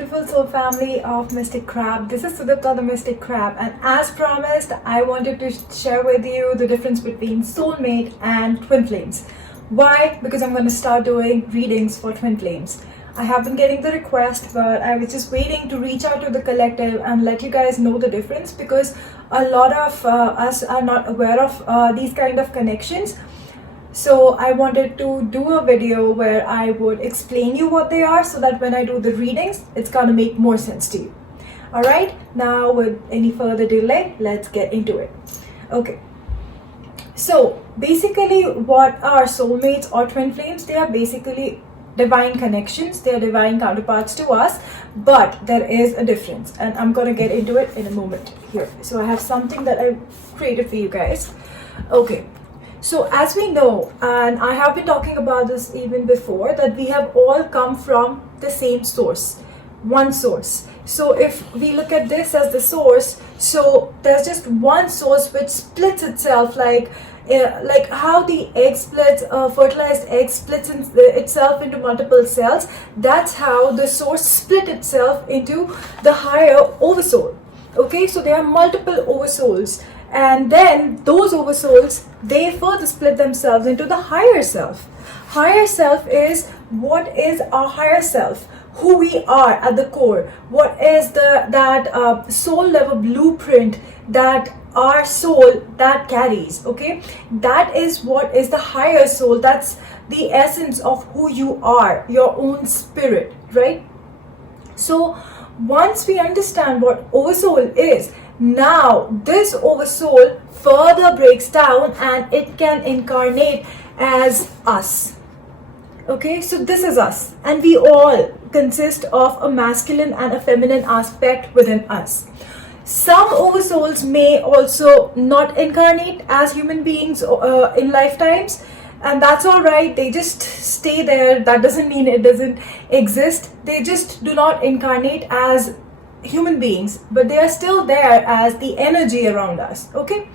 beautiful soul family of Mystic Crab. This is Sudipta the Mystic Crab, and as promised, I wanted to share with you the difference between Soulmate and Twin Flames. Why? Because I'm going to start doing readings for Twin Flames. I have been getting the request, but I was just waiting to reach out to the collective and let you guys know the difference, because a lot of us are not aware of these kind of connections. So I wanted to do a video where I would explain you what they are, so that when I do the readings, it's gonna make more sense to you. Alright, now with any further delay, let's get into it. Okay, so basically what are soulmates or twin flames? They are basically divine connections. They are divine counterparts to us, but there is a difference, and I'm gonna get into it in a moment here. So I have something that I created for you guys. Okay. So as we know, and I have been talking about this even before, that we have all come from the same source, one source. So if we look at this as the source, so there's just one source which splits itself, like how the egg splits, fertilized egg splits itself into multiple cells. That's how the source split itself into the higher oversoul. Okay, so there are multiple oversouls. And then those oversouls, they further split themselves into the higher self. Higher self is what is our higher self, who we are at the core. What is that soul level blueprint that our soul that carries? Okay, that is what is the higher soul. That's the essence of who you are, your own spirit, right? So once we understand what oversoul is, now this oversoul further breaks down and it can incarnate as us. Okay, so this is us, and we all consist of a masculine and a feminine aspect within us. Some oversouls may also not incarnate as human beings in lifetimes, and that's all right. They just stay there. That doesn't mean it doesn't exist. They just do not incarnate as human beings, but they are still there as the energy around us. Okay,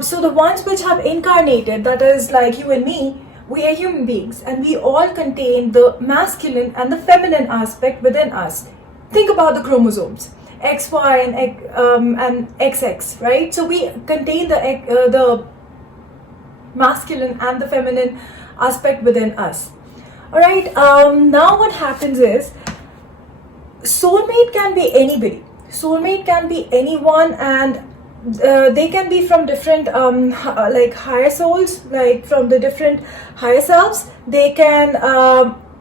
so the ones which have incarnated, that is like you and me, we are human beings, and we all contain the masculine and the feminine aspect within us. Think about the chromosomes XY and XX, right? So we contain the masculine and the feminine aspect within us. All right, now what happens is, soulmate can be anybody. Soulmate can be anyone, and they can be from different like higher souls, like from the different higher selves. They can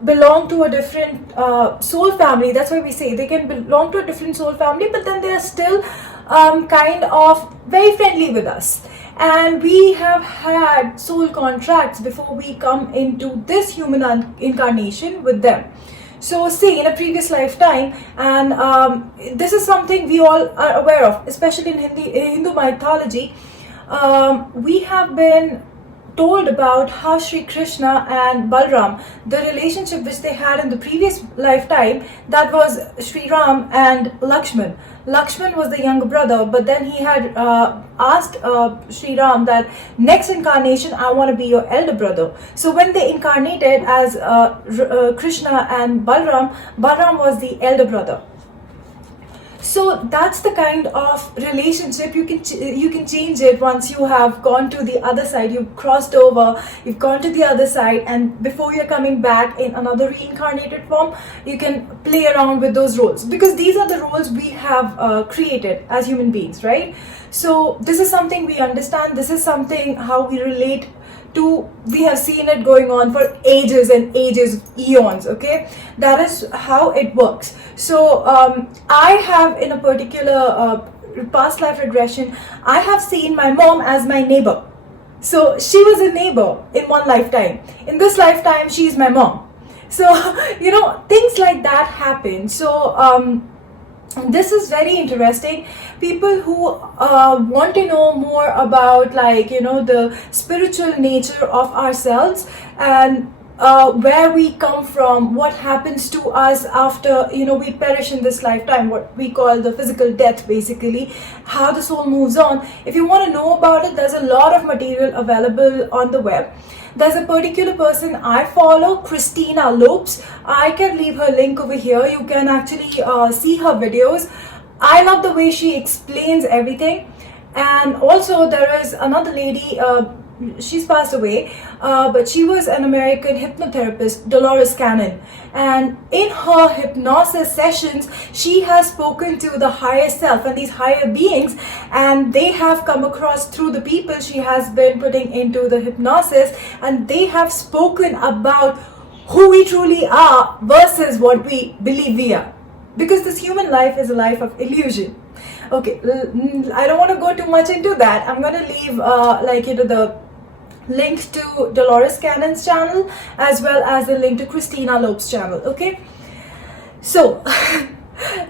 belong to a different soul family. That's why we say they can belong to a different soul family, but then they are still kind of very friendly with us. And we have had soul contracts before we come into this human incarnation with them. So say in a previous lifetime, and this is something we all are aware of, especially in Hindu mythology. We have been told about how Sri Krishna and Balram, the relationship which they had in the previous lifetime, that was Sri Ram and Lakshman. Lakshman was the younger brother, but then he had asked Sri Ram that next incarnation I want to be your elder brother. So when they incarnated as Krishna and Balram, Balram was the elder brother. So that's the kind of relationship. You can change it once you have gone to the other side. You've crossed over, you've gone to the other side, and before you're coming back in another reincarnated form, you can play around with those roles, because these are the roles we have created as human beings, right? So this is something we understand. This is something how we relate to. We have seen it going on for ages and ages, eons. Okay, that is how it works. So I have, in a particular past life regression, I have seen my mom as my neighbor. So she was a neighbor in one lifetime. In this lifetime, she's my mom. So you know, things like that happen. So this is very interesting. People who want to know more about, like, you know, the spiritual nature of ourselves, and where we come from, what happens to us after we perish in this lifetime, what we call the physical death, basically, how the soul moves on. If you want to know about it, there's a lot of material available on the web. There's a particular person I follow, Christina Lopes. I can leave her link over here. You can actually see her videos. I love the way she explains everything. And also there is another lady, she's passed away, but she was an American hypnotherapist, Dolores Cannon. And in her hypnosis sessions, she has spoken to the higher self and these higher beings, and they have come across through the people she has been putting into the hypnosis, and they have spoken about who we truly are versus what we believe we are. Because this human life is a life of illusion. Okay, I don't want to go too much into that. I'm going to leave the link to Dolores Cannon's channel as well as the link to Christina Lopes' channel. Okay, so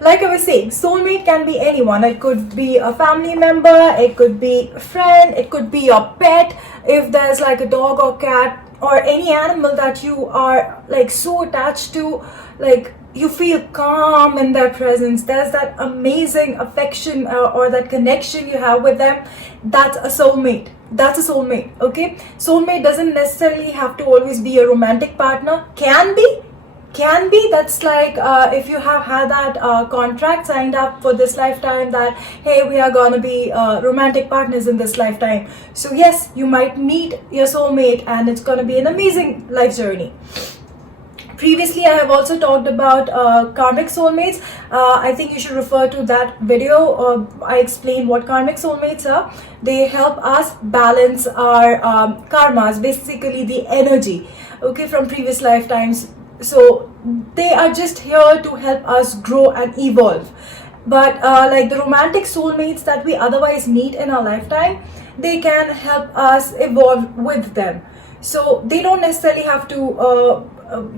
like I was saying, soulmate can be anyone. It could be a family member, it could be a friend, it could be your pet. If there's like a dog or cat or any animal that you are like so attached to, like you feel calm in their presence, there's that amazing affection or that connection you have with them, that's a soulmate. That's a soulmate. Okay, soulmate doesn't necessarily have to always be a romantic partner. Can be. That's like if you have had that contract signed up for this lifetime, that hey, we are gonna be romantic partners in this lifetime. So yes, you might meet your soulmate and it's gonna be an amazing life journey. Previously, I have also talked about karmic soulmates. I think you should refer to that video. I explain what karmic soulmates are. They help us balance our karmas, basically the energy, okay, from previous lifetimes. So they are just here to help us grow and evolve. But like the romantic soulmates that we otherwise meet in our lifetime, they can help us evolve with them. So they don't necessarily have to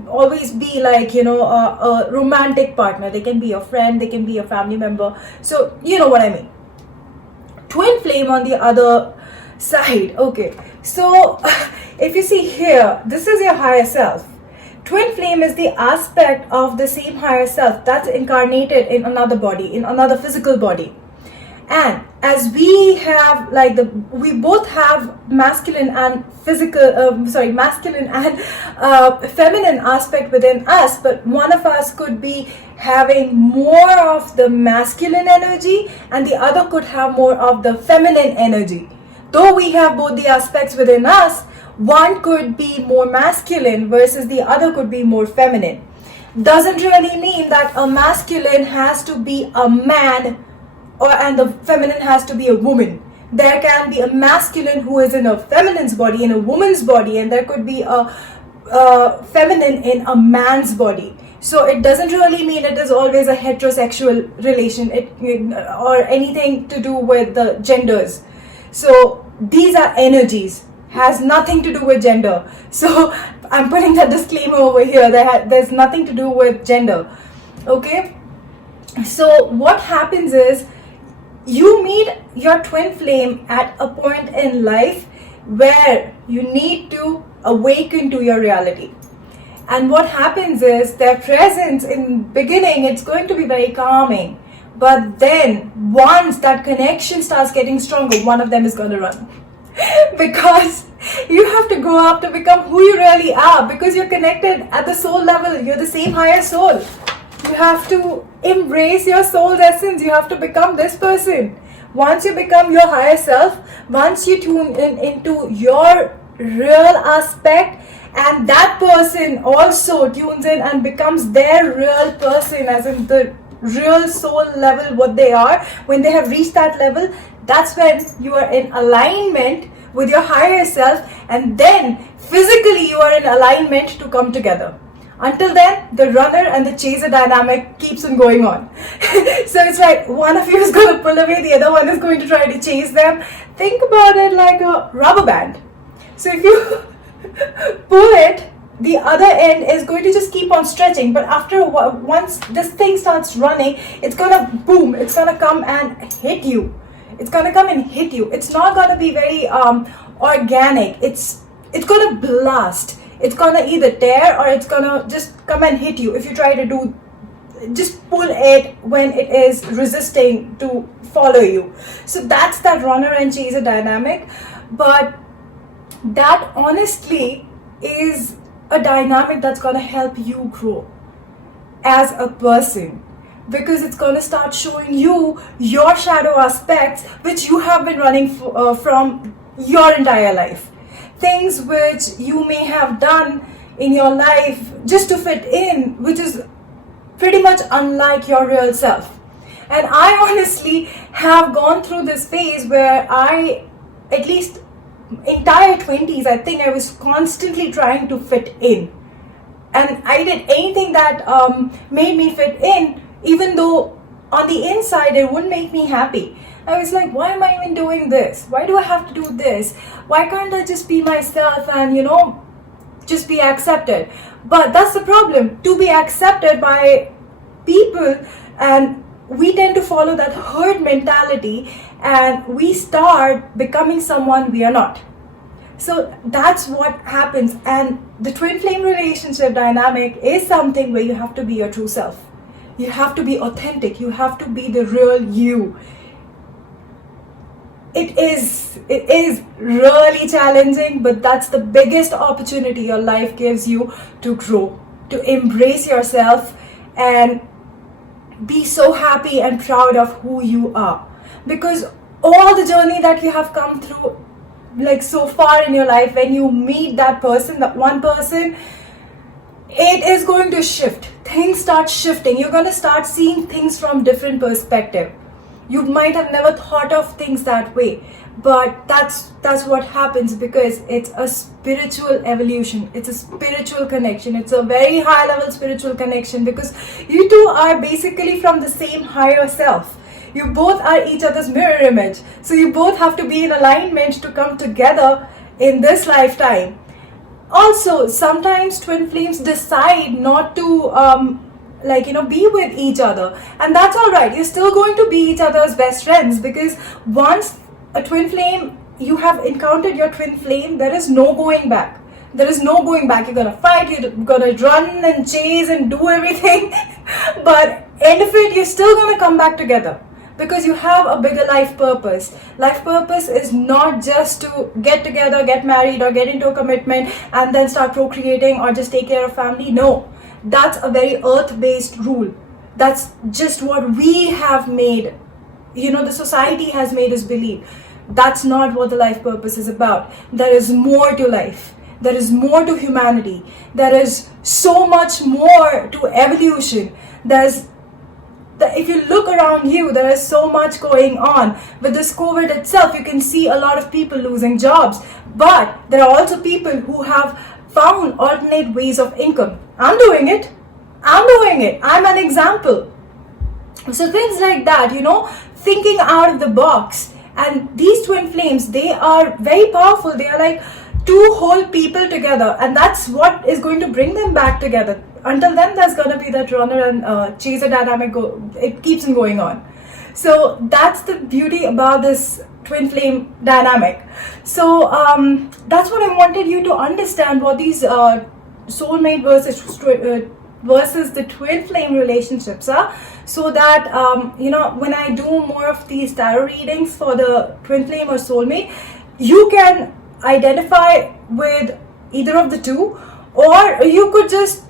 always be like a romantic partner. They can be a friend, they can be a family member. So you know what I mean. Twin flame on the other side. Okay, so if you see here, this is your higher self. Twin flame is the aspect of the same higher self that's incarnated in another body, in another physical body. And as we have we both have masculine and masculine and feminine aspect within us, but one of us could be having more of the masculine energy and the other could have more of the feminine energy. Though we have both the aspects within us, one could be more masculine versus the other could be more feminine. Doesn't really mean that a masculine has to be a man and the feminine has to be a woman. There can be a masculine who is in a feminine's body, in a woman's body, and there could be a feminine in a man's body. So it doesn't really mean it is always a heterosexual relation or anything to do with the genders. So these are energies, has nothing to do with gender. So I'm putting that disclaimer over here, there's nothing to do with gender. Okay, so what happens is you meet your twin flame at a point in life where you need to awaken to your reality. And what happens is their presence in beginning, it's going to be very calming. But then once that connection starts getting stronger, one of them is going to run. Because you have to grow up to become who you really are, because you're connected at the soul level. You're the same higher soul. You have to embrace your soul's essence. You have to become this person. Once you become your higher self, once you tune into your real aspect, and that person also tunes in and becomes their real person, as in the real soul level, what they are, when they have reached that level, that's when you are in alignment with your higher self, and then physically you are in alignment to come together. Until then, the runner and the chaser dynamic keeps on going on. So it's like one of you is going to pull away, the other one is going to try to chase them. Think about it like a rubber band. So if you pull it, the other end is going to just keep on stretching. But after a while, once this thing starts running, it's going to boom, it's going to come and hit you. It's going to come and hit you. It's not going to be very organic. It's going to blast. It's gonna either tear or it's gonna just come and hit you if you try to do just pull it when it is resisting to follow you. So that's that runner and chaser dynamic. But that honestly is a dynamic that's going to help you grow as a person, because it's going to start showing you your shadow aspects which you have been running from your entire life, things which you may have done in your life just to fit in, which is pretty much unlike your real self. And I honestly have gone through this phase where at least entire 20s, I think I was constantly trying to fit in, and I did anything that made me fit in, even though on the inside it wouldn't make me happy. I was like, why am I even doing this? Why do I have to do this? Why can't I just be myself and just be accepted? But that's the problem, to be accepted by people, and we tend to follow that herd mentality and we start becoming someone we are not. So that's what happens. And the twin flame relationship dynamic is something where you have to be your true self. You have to be authentic. You have to be the real you. It is really challenging, but that's the biggest opportunity your life gives you to grow, to embrace yourself and be so happy and proud of who you are. Because all the journey that you have come through, like so far in your life, when you meet that person, that one person, it is going to shift. Things start shifting. You're going to start seeing things from different perspective. You might have never thought of things that way, but that's what happens, because it's a spiritual evolution. It's a spiritual connection. It's a very high level spiritual connection, because you two are basically from the same higher self. You both are each other's mirror image. So you both have to be in alignment to come together in this lifetime. Also, sometimes twin flames decide not to be with each other, and that's all right. You're still going to be each other's best friends, because once a twin flame, you have encountered your twin flame, there is no going back. There is no going back. You're gonna fight, you're gonna run and chase and do everything, but end of it, you're still gonna come back together, because you have a bigger life purpose. Life purpose is not just to get together, get married, or get into a commitment and then start procreating or just take care of family. No, that's a very earth-based rule. That's just what we have made, the society has made us believe. That's not what the life purpose is about. There is more to life. There is more to humanity. There is so much more to evolution. If you look around you, there is so much going on. With this COVID itself, you can see a lot of people losing jobs. But there are also people who have found alternate ways of income. I'm doing it. I'm an example. So things like that, thinking out of the box. And these twin flames, they are very powerful. They are like two whole people together. And that's what is going to bring them back together. Until then, there's going to be that runner and chaser dynamic. It keeps on going on. So that's the beauty about this twin flame dynamic. So that's what I wanted you to understand, what these soulmate versus the twin flame relationships are, so that when I do more of these tarot readings for the twin flame or soulmate, you can identify with either of the two, or you could just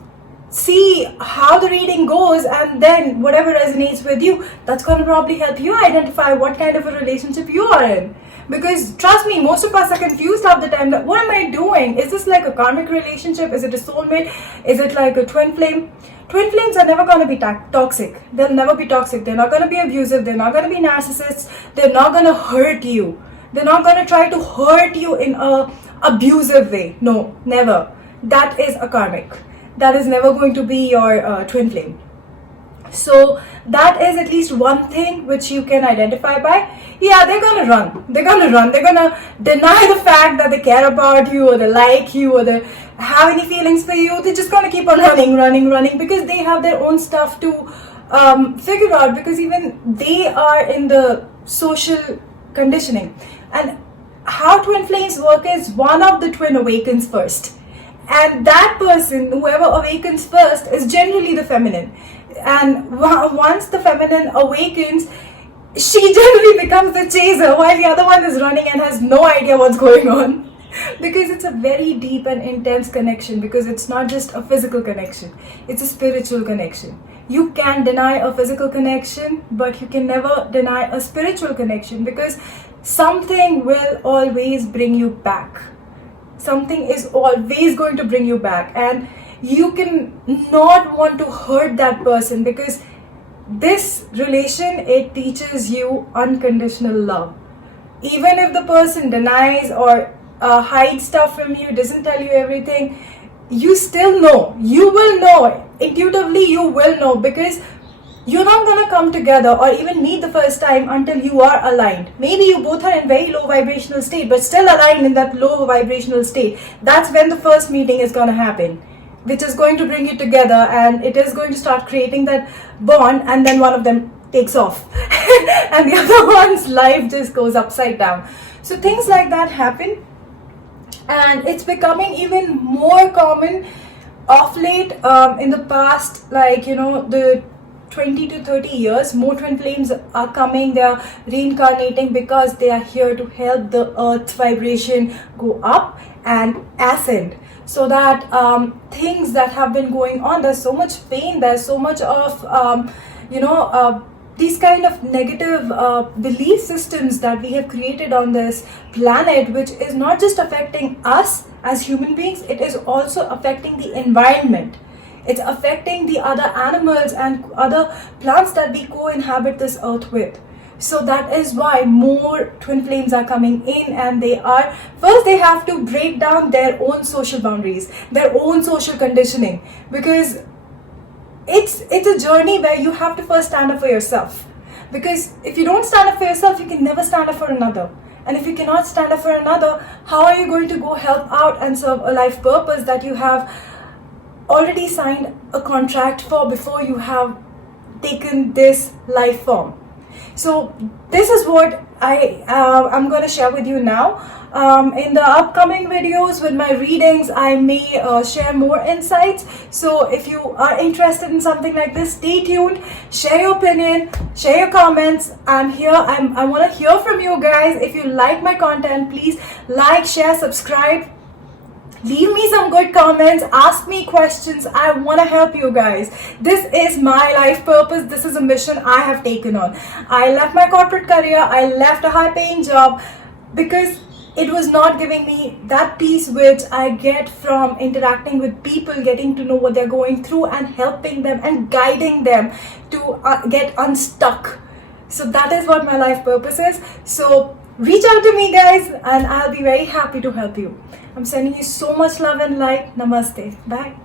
see how the reading goes, and then whatever resonates with you, that's going to probably help you identify what kind of a relationship you are in. Because trust me, most of us are confused half the time that what am I doing? Is this like a karmic relationship? Is it a soulmate? Is it like a twin flame? Twin flames are never going to be toxic. They'll never be toxic. They're not going to be abusive. They're not going to be narcissists. They're not going to hurt you. They're not going to try to hurt you in a abusive way. No, never. That is a karmic. That is never going to be your twin flame. So that is at least one thing which you can identify by. Yeah, they're gonna run. They're gonna deny the fact that they care about you, or they like you, or they have any feelings for you. They're just gonna keep on running, because they have their own stuff to figure out, because even they are in the social conditioning. And how twin flames work is one of the twin awakens first. And that person, whoever awakens first, is generally the feminine. And once the feminine awakens, she generally becomes the chaser while the other one is running and has no idea what's going on. Because it's a very deep and intense connection, because it's not just a physical connection, it's a spiritual connection. You can deny a physical connection, but you can never deny a spiritual connection, because something will always bring you back. Something is always going to bring you back, and you can not want to hurt that person, because this relation, it teaches you unconditional love. Even if the person denies or hides stuff from you, doesn't tell you everything, you still know. You will know. Intuitively, you will know, because you're not going to come together or even meet the first time until you are aligned. Maybe you both are in very low vibrational state, but still aligned in that low vibrational state. That's when the first meeting is going to happen, which is going to bring you together, and it is going to start creating that bond, and then one of them takes off and the other one's life just goes upside down. So things like that happen, and it's becoming even more common of late. In the past, like, the 20 to 30 years, more twin flames are coming. They are reincarnating because they are here to help the earth's vibration go up and ascend, so that things that have been going on, there's so much pain, there's so much of these kind of negative belief systems that we have created on this planet, which is not just affecting us as human beings, it is also affecting the environment. It's affecting the other animals and other plants that we co-inhabit this earth with. So that is why more twin flames are coming in, and they have to break down their own social boundaries, their own social conditioning, because it's a journey where you have to first stand up for yourself. Because if you don't stand up for yourself, you can never stand up for another. And if you cannot stand up for another, how are you going to go help out and serve a life purpose that you have already signed a contract for before you have taken this life form? So this is what I'm going to share with you now. In the upcoming videos with my readings, I may share more insights. So if you are interested in something like this, stay tuned, share your opinion, share your comments. I'm here. I want to hear from you guys. If you like my content, please like, share, subscribe. Leave me some good comments, ask me questions. I want to help you guys. This is my life purpose. This is a mission I have taken on. I left my corporate career, I left a high paying job because it was not giving me that peace which I get from interacting with people, getting to know what they're going through and helping them and guiding them to get unstuck. So that is what my life purpose is. So reach out to me, guys, and I'll be very happy to help you. I'm sending you so much love and light. Namaste. Bye.